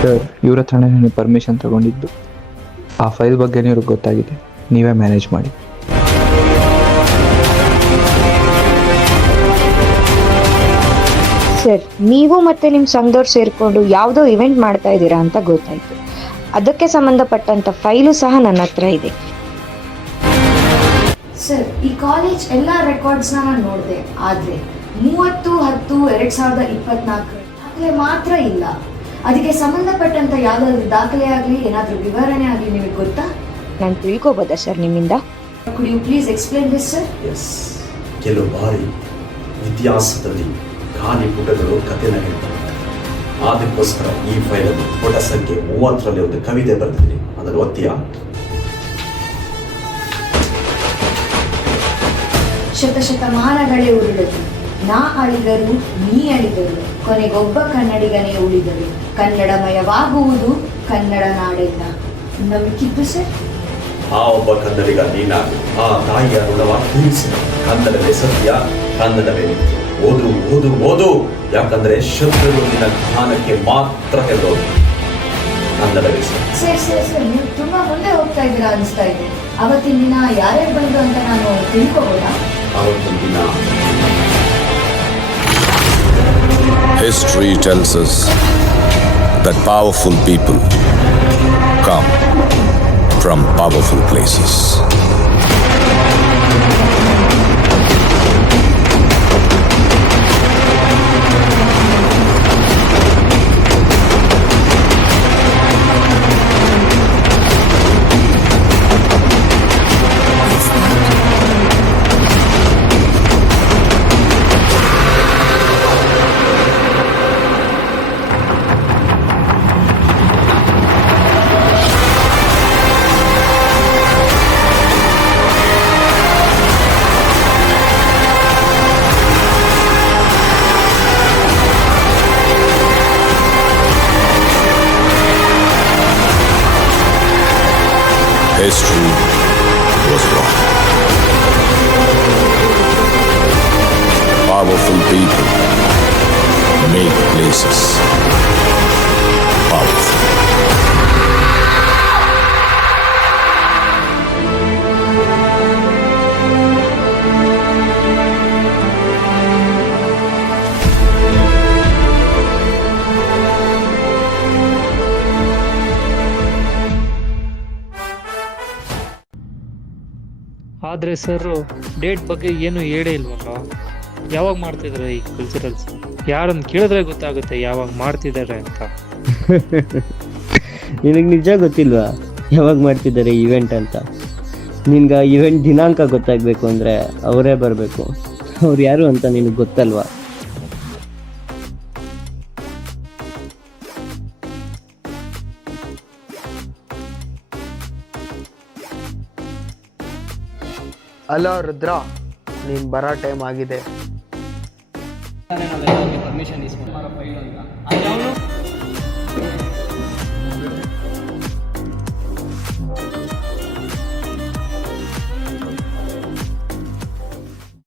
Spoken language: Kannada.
ಸರ್, ಇವ್ರ ಹತ್ರನೇ ನಾನು ಪರ್ಮಿಷನ್ ತಗೊಂಡಿದ್ದು. ಆ ಫೈಲ್ ಬಗ್ಗೆ ಇವ್ರಿಗೆ ಗೊತ್ತಾಗಿದೆ, ನೀವೇ ಮ್ಯಾನೇಜ್ ಮಾಡಿ. ಸರ್, ನೀವು ಮತ್ತೆ ನಿಮ್ಮ ಸಂಘದವ್ರು ಸೇರಿಕೊಂಡು ಯಾವುದೋ ಇವೆಂಟ್ ಮಾಡ್ತಾ ಇದ್ದೀರಾ ಅಂತ ಗೊತ್ತಾಯಿತು. ಅದಕ್ಕೆ ಸಂಬಂಧಪಟ್ಟಂಥ ಫೈಲು ಸಹ ನನ್ನ ಹತ್ರ ಇದೆ. ಸರ್, ಈ ಕಾಲೇಜ್ ಎಲ್ಲ ರೆಕಾರ್ಡ್ಸ್ನ ನಾನು ನೋಡಿದೆ, ಆದರೆ 30/10/2024 ದಾಖಲೆ ಮಾತ್ರ ಇಲ್ಲ. ಅದಕ್ಕೆ ಸಂಬಂಧಪಟ್ಟಂಥ ಯಾವುದಾದ್ರೂ ದಾಖಲೆ ಆಗಲಿ ಏನಾದರೂ ವಿವರಣೆ ಆಗಲಿ ನಿಮಗೆ ಗೊತ್ತಾ? ನಾನು ತಿಳ್ಕೊಬೋದಾ ಸರ್ ನಿಮ್ಮಿಂದ? Could you please explain this sir? Yes, ಕೆಲವು ಬಾರಿ ಇತಿಹಾಸದಲ್ಲಿ ಖಾಲಿ ಪುಟಗಳು ಕಥೆನ ಹೇಳ್ತಾರೆ. ಅದಕ್ಕೋಸ್ಕರ ಈ ಫೈಲಲ್ಲಿ ಪುಟ ಸಂಖ್ಯೆ 30ರಲ್ಲಿ ಒಂದು ಕವಿತೆ ಬರೆದಿದ್ದೀನಿ, ಅದನ್ನು ಒತ್ತಿಯಾ? ಶತಶತಮಾನಗಳೇ ಉರುಳದು, ನಾ ಅಳಿದರು ನೀ ಅಳಿದರು, ಕೊನೆಗೊಬ್ಬ ಕನ್ನಡಿಗನೇ ಉಳಿದರು, ಕನ್ನಡಮಯವಾಗುವುದು ಕನ್ನಡ ನಾಡೆಲ್ಲ. ನಂಬಿಕಿದ್ದು ಸರ್? ಆ ಒಬ್ಬ ಕನ್ನಡಿಗ ನೀನಾಗು, ಆ ತಾಯಿಯ ಋಣವ ತೀರಿಸಿ. ಕನ್ನಡವೇ ಸತ್ಯ, ಕನ್ನಡವೇ ನಿತ್ಯ. ಓದು ಓದು ಓದು, ಯಾಕಂದ್ರೆ ಶತ್ರುಗಳು ನಿನ್ನ ಜ್ಞಾನಕ್ಕೆ ಮಾತ್ರ ಹೇಳೋದು. ಕನ್ನಡವೇ ಸತ್ಯ. ಸರ್ ಸರ್ ಸರ್, ನೀವು ತುಂಬಾ ಮುಂದೆ ಹೋಗ್ತಾ ಇದ್ದೀರಾ ಅನಿಸ್ತಾ ಇದೆ. ಅವತ್ತಿನ ದಿನ ಯಾರ್ಯಾರು ಬಂದ್ರು ಅಂತ ನಾನು ತಿಳ್ಕೊಬೋದಾ? ಅವತ್ತಿನ ದಿನ History tells us that powerful people come from powerful places. History was wrong. Powerful people make places powerful. ಆದರೆ ಸರ್, ಡೇಟ್ ಬಗ್ಗೆ ಏನು ಹೇಳೇ ಇಲ್ವಲ್ಲ. ಯಾವಾಗ ಮಾಡ್ತಿದ್ದಾರೆ ಈ ಕಲ್ಚರಲ್ಸ್? ಯಾರನ್ನು ಕೇಳಿದ್ರೆ ಗೊತ್ತಾಗುತ್ತೆ ಯಾವಾಗ ಮಾಡ್ತಿದ್ದಾರೆ ಅಂತ. ನಿನಗೆ ನಿಜ ಗೊತ್ತಿಲ್ವಾ ಯಾವಾಗ ಮಾಡ್ತಿದ್ದಾರೆ ಇವೆಂಟ್ ಅಂತ? ನಿನ್ಗೆ ಇವೆಂಟ್ ದಿನಾಂಕ ಗೊತ್ತಾಗಬೇಕು ಅಂದರೆ ಅವರೇ ಬರಬೇಕು. ಅವ್ರು ಯಾರು ಅಂತ ನಿನಗೆ ಗೊತ್ತಲ್ವಾ? ಅಲೋ ರುದ್ರ, ನೀನು ಬರೋ ಟೈಮ್ ಆಗಿದೆ. ಪರ್ಮಿಷನ್ ಇಸ್ಕೊಂಡು ಫೈಲ್ ಅಂತ